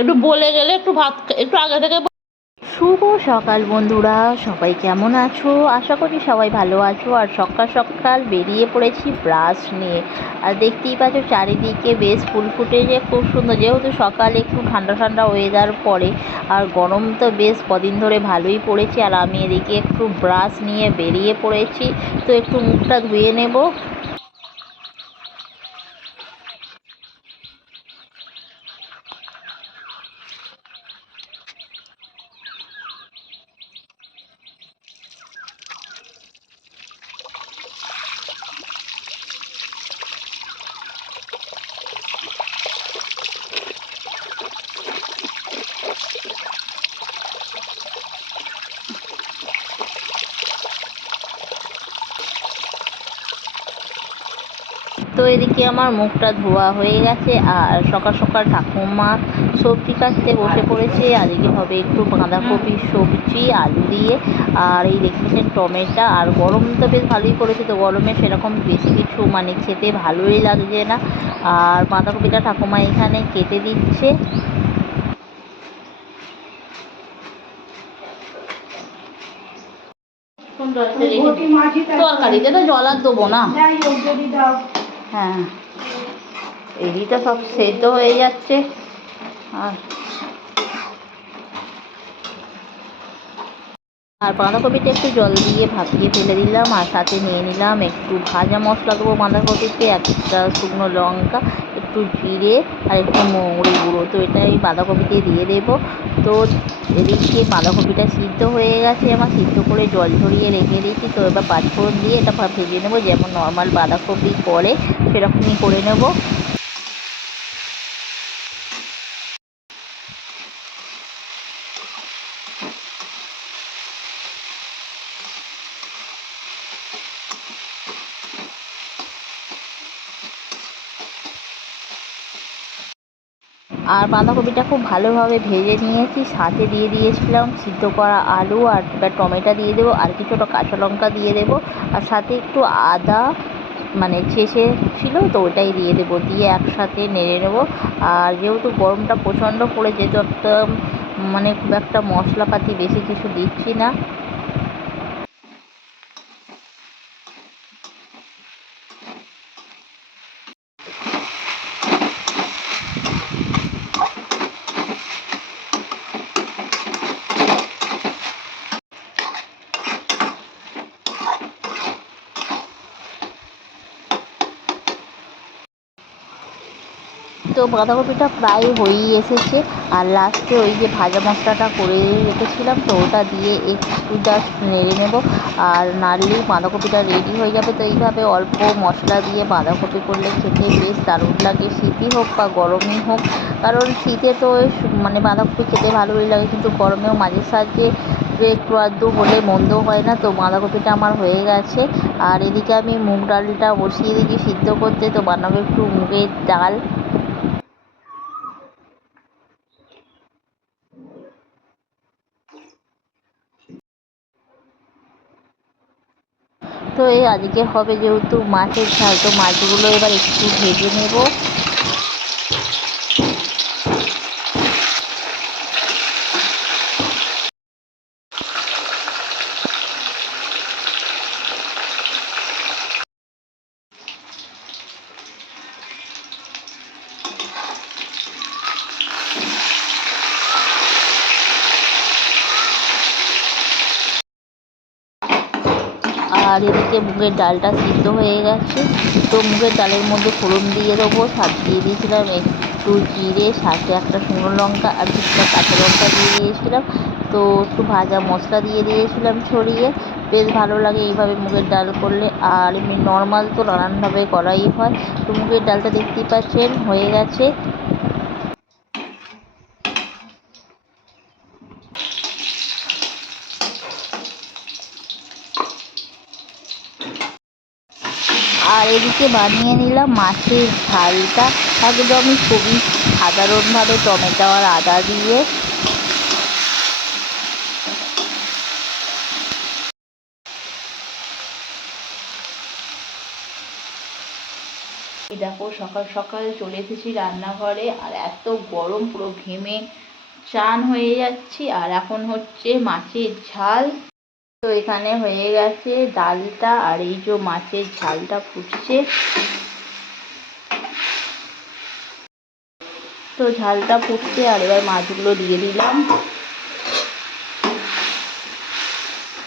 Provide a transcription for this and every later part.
একটু বলে গেলে একটু ভাত একটু আগে থেকে। শুভ সকাল বন্ধুরা, সবাই কেমন আছো? আশা করি সবাই ভালো আছো। আর সকাল সকাল বেরিয়ে পড়েছি ব্রাশ নিয়ে। আর দেখতেই পাচ্ছ চারিদিকে বেশ ফুল ফুটেছে, খুব সুন্দর। যেহেতু সকালে একটু ঠান্ডা ঠান্ডা ওয়েদার পড়ে, আর গরম তো বেশ কদিন ধরে ভালোই পড়েছে। আর আমি এদিকে একটু ব্রাশ নিয়ে বেরিয়ে পড়েছি, তো একটু মুখটা ধুয়ে নেব। তো এদিকে আমার মুখটা ধোয়া হয়ে গেছে, আর সকাল সকাল ঠাকুমা সবজি কাটতে বসে পড়েছে। আজকে হবে একটু বাঁধাকপির সবজি আলু দিয়ে, আর এই দেখতেছেন টমেটো। আর গরম তো বেশ ভালোই পড়েছে, তো গরমে সেরকম বেশি কিছু মানে খেতে ভালোই লাগছে না। আর বাঁধাকপিটা ঠাকুমা এখানে কেটে দিচ্ছে। তরকারিতে তো জল আর দেবো না। হ্যাঁ, এদিকে সব সেদ্ধ হয়ে যাচ্ছে। আর বাঁধাকপিটা একটু জল দিয়ে ভাপিয়ে ফেলে দিলাম, আর সাথে নিয়ে নিলাম একটু ভাজা মশলা দেবো বাঁধাকপিতে, একটা শুকনো লঙ্কা, একটু জিরে, আর একটু মৌরি গুঁড়ো। তো এটা আমি বাঁধাকপিতে দিয়ে দেবো। তো এদিকে বাঁধাকপিটা সিদ্ধ হয়ে গেছে আমার, সিদ্ধ করে জল ঝরিয়ে রেখে দিয়েছি। তো এবার পাঁচফোড়ন দিয়ে এটা ভেজে নেবো, যেমন নর্মাল বাঁধাকপি করে সেরকমই করে নেবো। আর বাঁধাকপিটা খুব ভালোভাবে ভেজে নিয়েছি, সাথে দিয়ে দিয়েছিলাম সিদ্ধ করা আলু, আর এবার টমেটো দিয়ে দেবো, আর কিছুটা কাঁচা লঙ্কা দিয়ে দেবো, আর সাথে একটু আদা মানে ছেঁচে ছিল, তো ওটাই দিয়ে দেবো, দিয়ে একসাথে নেড়ে নেবো। আর যেহেতু গরমটা প্রচণ্ড পড়েছে, তো একটা মানে খুব একটা মশলাপাতি বেশি কিছু দিচ্ছি না। তো বাঁধাকপিটা প্রায় হয়েই এসেছে, আর লাস্টে ওই যে ভাজা মশলাটা করে রেখেছিলাম, তো ওটা দিয়ে একটু জাস্ট নেড়ে নেব। আর নাড়লেই বাঁধাকপিটা রেডি হয়ে যাবে। তো এইভাবে অল্প মশলা দিয়ে বাঁধাকপি করলে খেতে বেশ দারুণ লাগে, শীতই হোক বা গরমই হোক। কারণ শীতে তো মানে বাঁধাকপি খেতে ভালোই লাগে, কিন্তু গরমেও মাঝে সাঝে একটু আধটু হলে মন্দ হয় না। তো বাঁধাকপিটা আমার হয়ে গেছে। আর এদিকে আমি মুগ ডালটা বসিয়ে দিয়েছি সিদ্ধ করতে, তো বানাবো একটু মুগের ডাল। তো এই আজকে হবে যেহেতু মাছের ঝাল, তো মাছগুলো এবার একটু ভেজে নেব। আর এদিকে মুগের ডালটা সিদ্ধ হয়ে গেছে, তো মুগের ডালের মধ্যে ফোড়ন দিয়ে দেবো। সাথে দিয়ে দিয়েছিলাম একটু জিরে, সাথে একটা শুকনো লঙ্কা, আর কিছুটা কাঁচা লঙ্কা দিয়ে দিয়েছিলাম। তো একটু ভাজা মশলা দিয়ে দিয়েছিলাম ছড়িয়ে। বেশ ভালো লাগে এইভাবে মুগের ডাল করলে। আর এমনি নর্মাল তো নানানভাবে করাই হয়। তো মুগের ডালটা দেখতেই পাচ্ছেন হয়ে গেছে। আর এদিকে বানিয়ে নিলাম মাছের ঝালটা, একদমই খুবই সাধারণভাবে টমেটো আর আদা দিয়ে। এই দেখো সকাল সকাল চলে এসেছি রান্নাঘরে, আর এত গরম পুরো ঘেমে চান হয়ে যাচ্ছি। আর এখন হচ্ছে মাছের ঝাল। তো এখানে হয়ে গেছে ডালটা, আর এই যে মাছের ঝালটা ফুটছে। তো ঝালটা ফুটছে, আর এবার মাছগুলো দিয়ে দিলাম,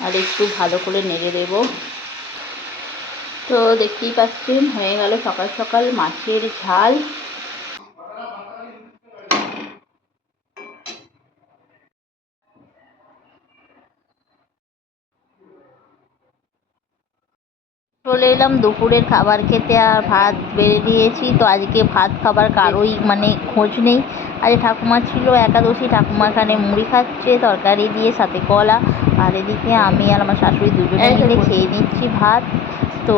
আর একটু ভালো করে নেড়ে দেবো। তো দেখতেই পাচ্ছেন হয়ে গেল সকাল সকাল মাছের ঝাল। চলে এলাম দুপুরের খাবার খেতে, আর ভাত বেড়ে দিয়েছি। তো আজকে ভাত খাবার কারোই মানে খোঁজ নেই। আজ ঠাকুমা ছিল একাদশী, ঠাকুমা এখানে মুড়ি খাচ্ছে তরকারি দিয়ে, সাথে কলা। আর এদিকে আমি আর আমার শাশুড়ি দুজনে মিলে খেয়ে নিচ্ছি ভাত। তো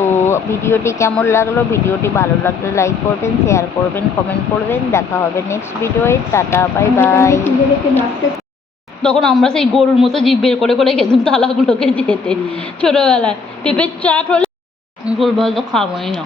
ভিডিওটি কেমন লাগলো, ভিডিওটি ভালো লাগলে লাইক করবেন, শেয়ার করবেন, কমেন্ট করবেন। দেখা হবে নেক্সট ভিডিওয়ে। Tata, bye bye. তখন আমরা সেই গরুর মতো জিভ বের করে করে খেতাম থালাগুলোকে যেতে ছোটবেলায়। পেঁপের চাট হলে গরু ভাত তো খাবোই না।